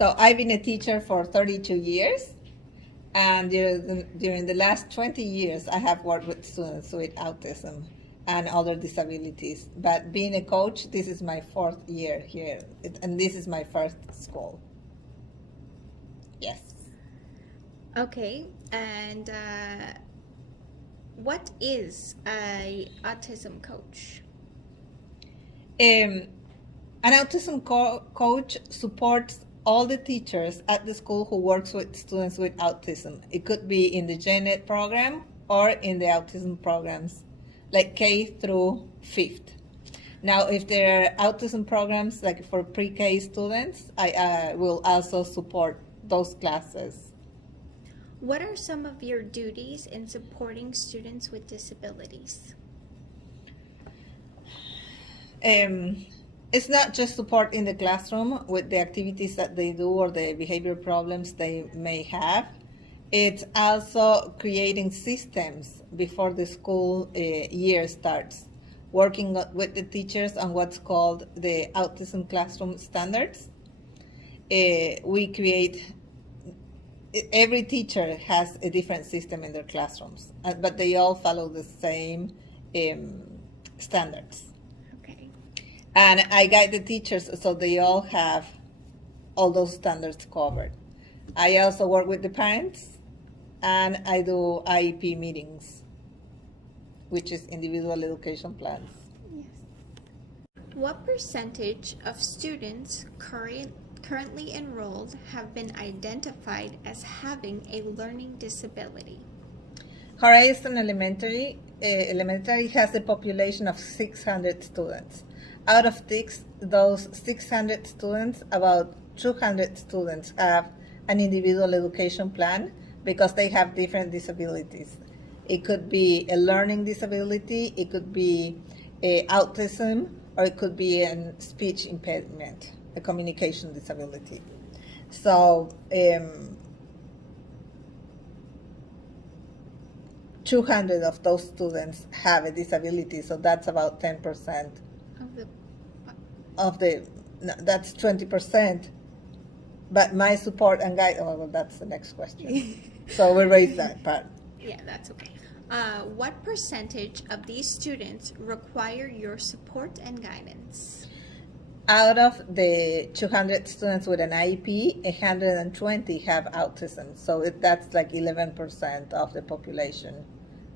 So I've been a teacher for 32 years, and during the last 20 years, I have worked with students with autism and other disabilities. But being a coach, this is my fourth year here, and this is my first school. Yes. Okay, and what is a autism coach? Um, an autism coach supports all the teachers at the school who works with students with autism. It could be in the GenEd program or in the autism programs, like K through fifth. Now, if there are autism programs like for pre-K students, I will also support those classes. What are some of your duties in supporting students with disabilities? It's not just support in the classroom with the activities that they do or the behavior problems they may have. It's also creating systems before the school year starts, working with the teachers on what's called the autism classroom standards. We create, every teacher has a different system in their classrooms, but they all follow the same standards. Okay. And I guide the teachers so they all have all those standards covered. I also work with the parents, and I do IEP meetings, which is individual education plans. Yes. What percentage of students currently enrolled have been identified as having a learning disability? Horizon Elementary has a population of 600 students. Out of those 600 students, about 200 students have an individual education plan because they have different disabilities. It could be a learning disability, it could be autism, or it could be a speech impediment, a communication disability. So 200 of those students have a disability, so that's about 10% Of the of the, no, that's 20%. But my support and guide, oh, well, that's the next question. So we raise that part. Yeah, that's okay. What percentage of these students require your support and guidance? Out of the 200 students with an IEP, 120 have autism. So that's like 11% of the population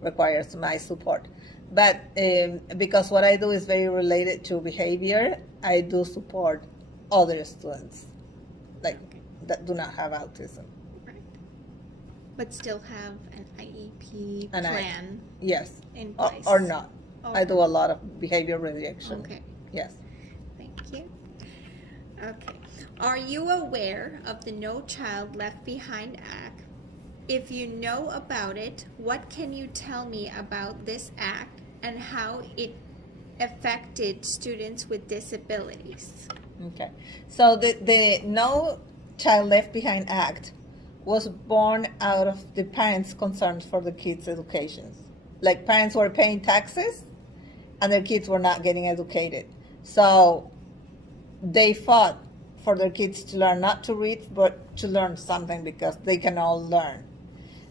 requires my support. But because what I do is very related to behavior, I do support other students like that do not have autism. Right. But still have an IEP And plan yes, in or, place. or not. Or I do a lot of behavior rejection. Okay. Yes. Thank you. Okay. Are you aware of the No Child Left Behind Act? If you know about it, what can you tell me about this act and how it affected students with disabilities? Okay. So the No Child Left Behind Act was born out of the parents' concerns for the kids' education. Like parents were paying taxes and their kids were not getting educated. So they fought for their kids to learn not to read but to learn something because they can all learn.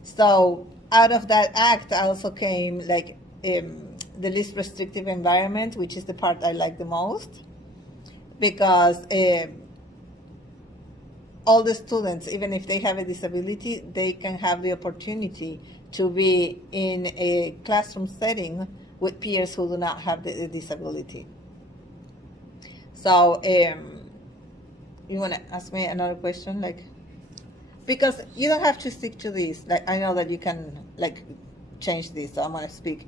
So out of that act also came like the least restrictive environment, which is the part I like the most, because all the students, even if they have a disability, they can have the opportunity to be in a classroom setting with peers who do not have the disability. So you want to ask me another question, like, because you don't have to stick to this. Like, I know that you can like change this, so I'm gonna speak.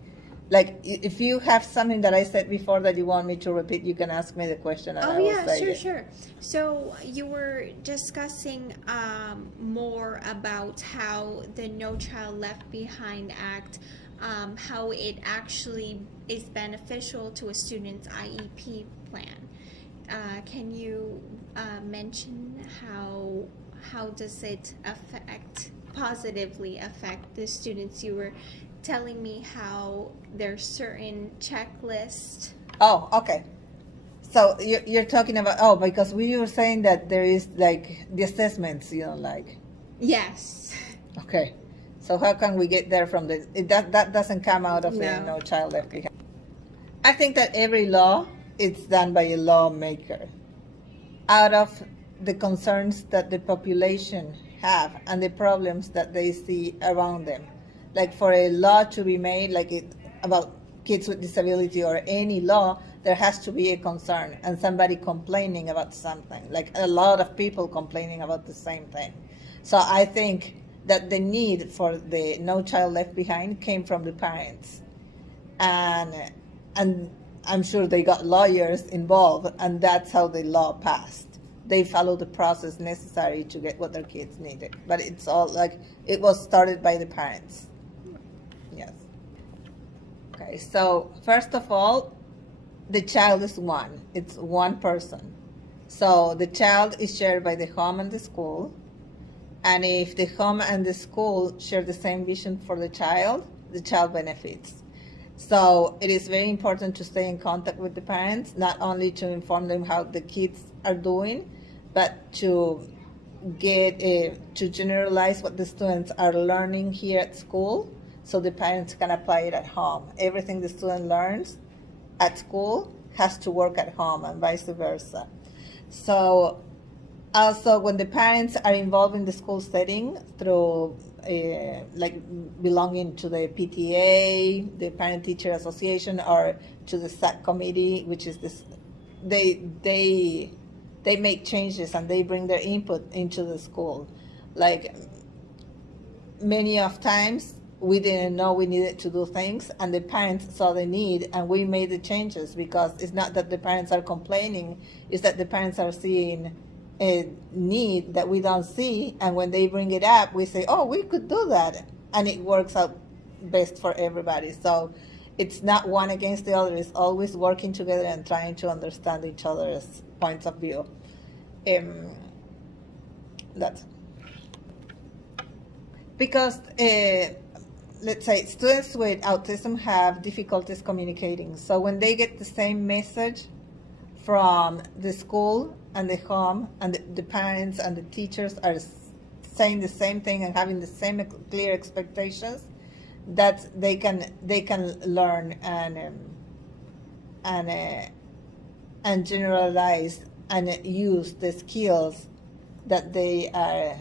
Like, if you have something that I said before that you want me to repeat, you can ask me the question and Oh I will yeah, say sure, it. sure. So you were discussing more about how the No Child Left Behind Act, how it actually is beneficial to a student's IEP plan. Can you mention how does it positively affect the students? You were telling me how there's certain checklist. Oh, okay. So you're talking about, oh, because we were saying that there is like the assessments you don't like. Yes. Okay. So how can we get there from the, that doesn't come out of the No. No Child Left Behind. I think that every law is done by a lawmaker out of the concerns that the population have and the problems that they see around them. Like for a law to be made, like it about kids with disability or any law, there has to be a concern and somebody complaining about something, like a lot of people complaining about the same thing. So I think that the need for the No Child Left Behind came from the parents, and and I'm sure they got lawyers involved, and that's how the law passed. They followed the process necessary to get what their kids needed, but it's all like it was started by the parents. Yes. Okay, so first of all, the child is one. It's one person. So the child is shared by the home and the school. And if the home and the school share the same vision for the child benefits. So it is very important to stay in contact with the parents, not only to inform them how the kids are doing, but to get to generalize what the students are learning here at school, so the parents can apply it at home. Everything the student learns at school has to work at home, and vice versa. So also, when the parents are involved in the school setting through like belonging to the PTA, the Parent Teacher Association, or to the SAC committee, which is this, they make changes and they bring their input into the school. Like many of times we didn't know we needed to do things, and the parents saw the need and we made the changes, because it's not that the parents are complaining, it's that the parents are seeing a need that we don't see, and when they bring it up we say, oh, we could do that, and it works out best for everybody. So it's not one against the other, it's always working together and trying to understand each other's points of view. That's because let's say students with autism have difficulties communicating, so when they get the same message from the school and the home, and the parents and the teachers are saying the same thing and having the same clear expectations, that they can learn and generalize and use the skills that they are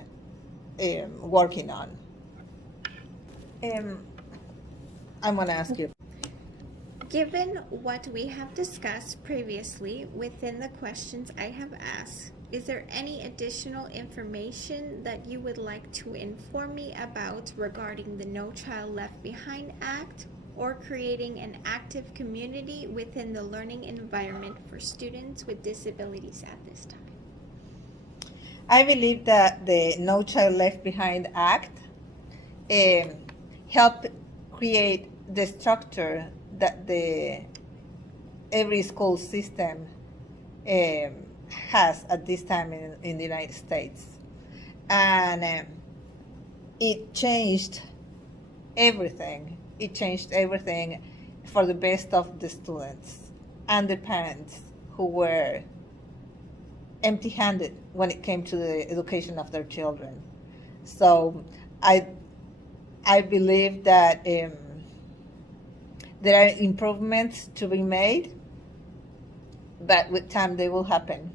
working on. I'm going to ask you. Given what we have discussed previously within the questions I have asked, is there any additional information that you would like to inform me about regarding the No Child Left Behind Act, or creating an active community within the learning environment for students with disabilities at this time? I believe that the No Child Left Behind Act helped create the structure that every school system has at this time in the United States. And it changed everything. It changed everything for the best of the students and the parents who were empty-handed when it came to the education of their children. So I believe that there are improvements to be made, but with time they will happen.